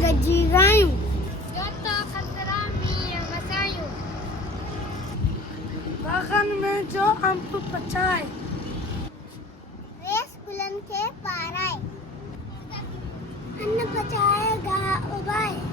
गजी गायूं बागन में जो अम्ब पचाए रेस गुलन के पाराए अन्न पचाए गा उबाए